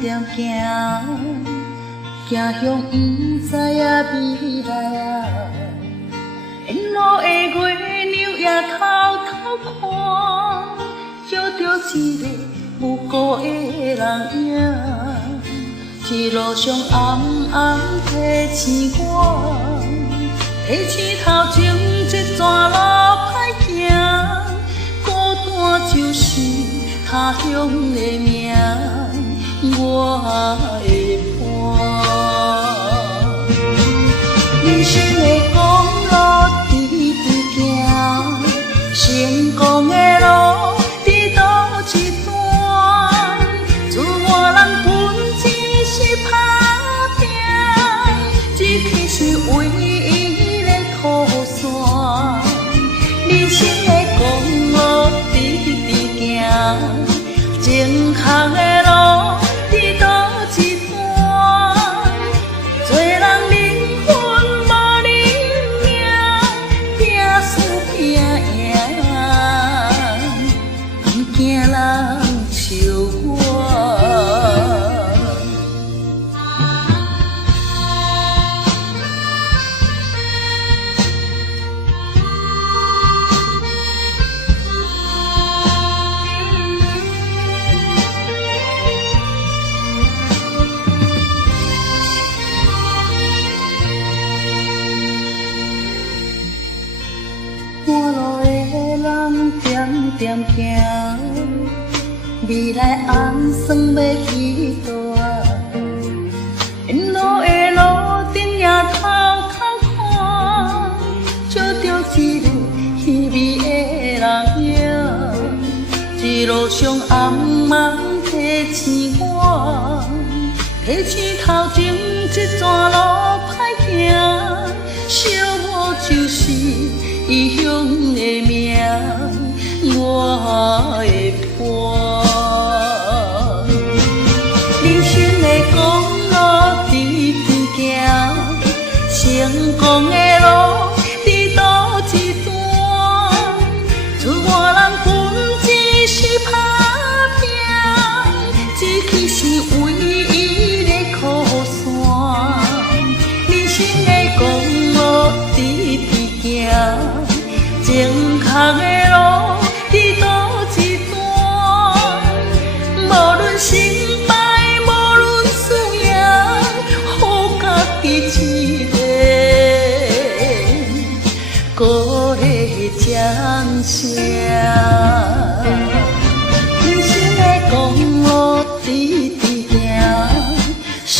点行，行向不知影未来啊。沿路的月亮也偷偷看，照着一个无辜的人影。一路上暗暗提醒我，提醒头前这段路歹行，孤单就是他乡的命，我的伴。人生的公路直直行，成功的路伫倒一段？自我人本只是打拼，这却是唯一的靠山。人生的公路直直行，前行的路伫倒一段？做人灵魂无灵命，拼输拼赢，不惊人笑我。半路的人点点行，未来暗算要去倒？沿路的路灯也偷偷看，照着一个稀微的人影。一路上暗暗提醒我，提醒头前这段路歹行，小我就是异乡的命，我的伴。人生的公路直直行，成功的路伫倒一段？自我人本只是打拼，这却是唯一的靠山。人生的公路直直行，前行的路伫倒一段？无论成败，无论输赢，予家己一个鼓励掌声。人生的公路直直行，成